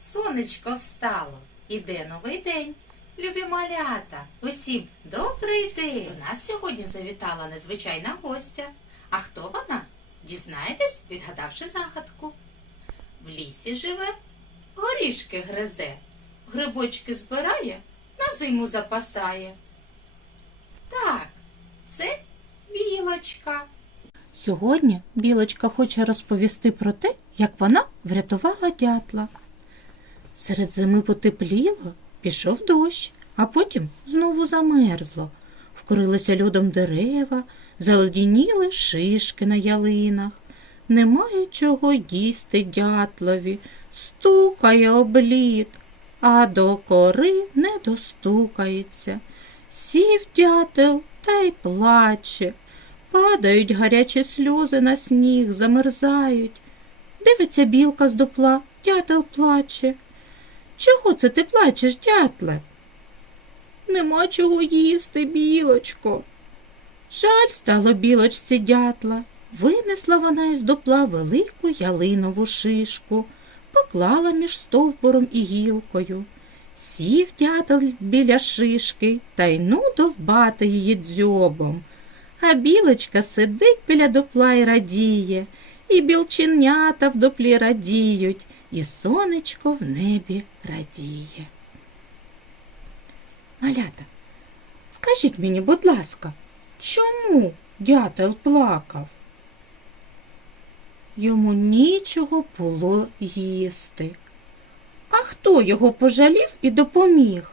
Сонечко встало, іде новий день. Любі малята, усім добрий день! До нас сьогодні завітала незвичайна гостя. А хто вона? Дізнаєтесь, відгадавши загадку. В лісі живе, горішки гризе, грибочки збирає, на зиму запасає. Так, це білочка. Сьогодні білочка хоче розповісти про те, як вона врятувала дятла. Серед зими потепліло, пішов дощ, а потім знову замерзло. Вкрилися льодом дерева, заледеніли шишки на ялинах. Немає чого їсти дятлові, стукає облід, а до кори не достукається. Сів дятел та й плаче. Падають гарячі сльози на сніг, замерзають. Дивиться білка з дупла, дятел плаче. Чого це ти плачеш, дятле? Нема чого їсти, білочко. Жаль стало білочці дятла. Винесла вона із дупла велику ялинову шишку, поклала між стовбуром і гілкою. Сів дятел біля шишки та й ну довбати її дзьобом. А білочка сидить біля дупла й радіє, і білченята в дуплі радіють, і сонечко в небі радіє. Малята, скажіть мені, будь ласка, чому дятел плакав? Йому нічого було їсти. А хто його пожалів і допоміг?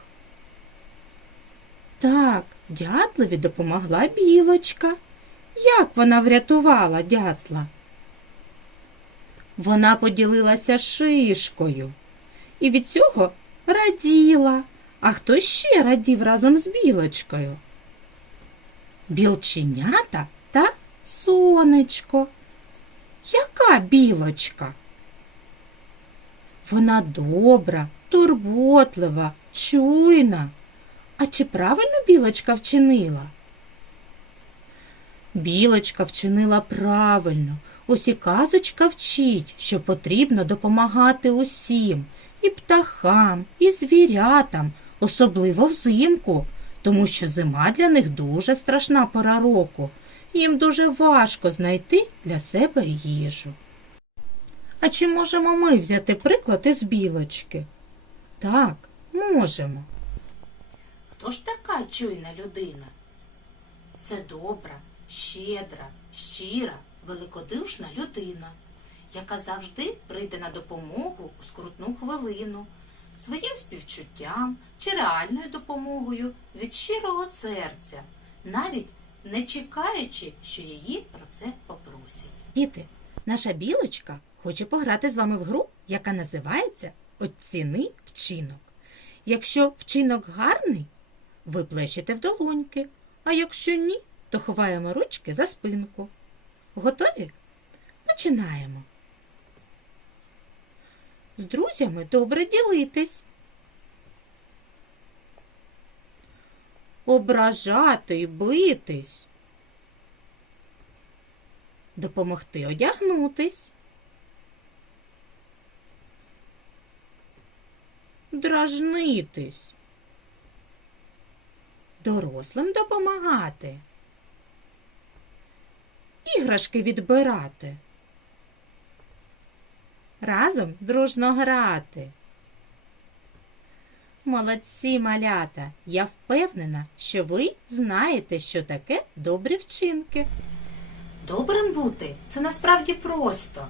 Так, дятлові допомогла білочка. Як вона врятувала дятла? Вона поділилася шишкою і від цього раділа. А хто ще радів разом з білочкою? Білченята та сонечко. Яка білочка? Вона добра, турботлива, чуйна. А чи правильно білочка вчинила? Білочка вчинила правильно. Ось і казочка вчить, що потрібно допомагати усім, і птахам, і звірятам, особливо взимку, тому що зима для них дуже страшна пора року. Їм дуже важко знайти для себе їжу. А чи можемо ми взяти приклад із білочки? Так, можемо. Хто ж така чуйна людина? Це добра, щедра, щира, великодушна людина, яка завжди прийде на допомогу у скрутну хвилину, своїм співчуттям чи реальною допомогою від щирого серця, навіть не чекаючи, що її про це попросять. Діти, наша білочка хоче пограти з вами в гру, яка називається Оціни вчинок. Якщо вчинок гарний, ви плещете в долоньки, а якщо ні, то ховаємо ручки за спинку. Готові? Починаємо. З друзями добре ділитись. Ображати і битись. Допомогти одягнутись. Дражнитись. Дорослим допомагати. Іграшки відбирати. Разом дружно грати. Молодці малята! Я впевнена, що ви знаєте, що таке добрі вчинки. Добрим бути це насправді просто.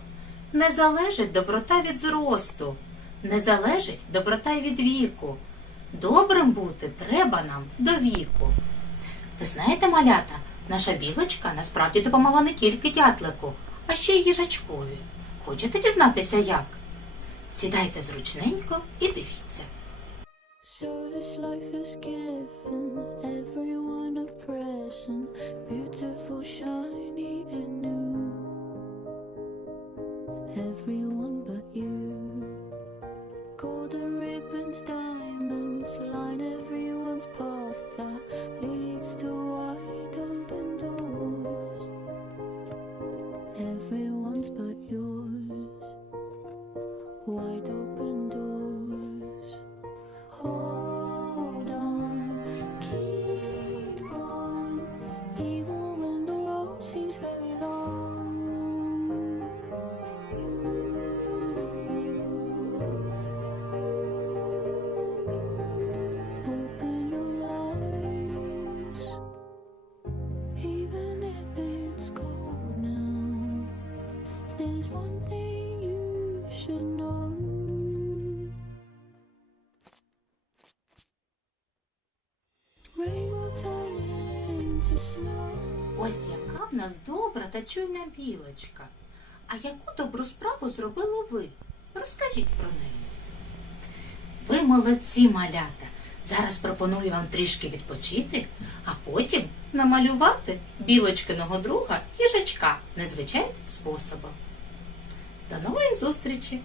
Не залежить доброта від зросту, не залежить доброта й від віку. Добрим бути треба нам до віку. Ви знаєте, малята, наша білочка насправді допомогла не тільки дятлику, а ще й їжачкові. Хочете дізнатися як? Сідайте зручненько і дивіться. So this life has given everyone a present, beautiful, shiny and new. Everyone but you. Golden ribbons, diamonds line everyone's Ось яка в нас добра та чуйна білочка. А яку добру справу зробили ви? Розкажіть про неї. Ви молодці, малята. Зараз пропоную вам трішки відпочити, а потім намалювати білочкиного друга їжачка незвичайним способом. До нової зустрічі!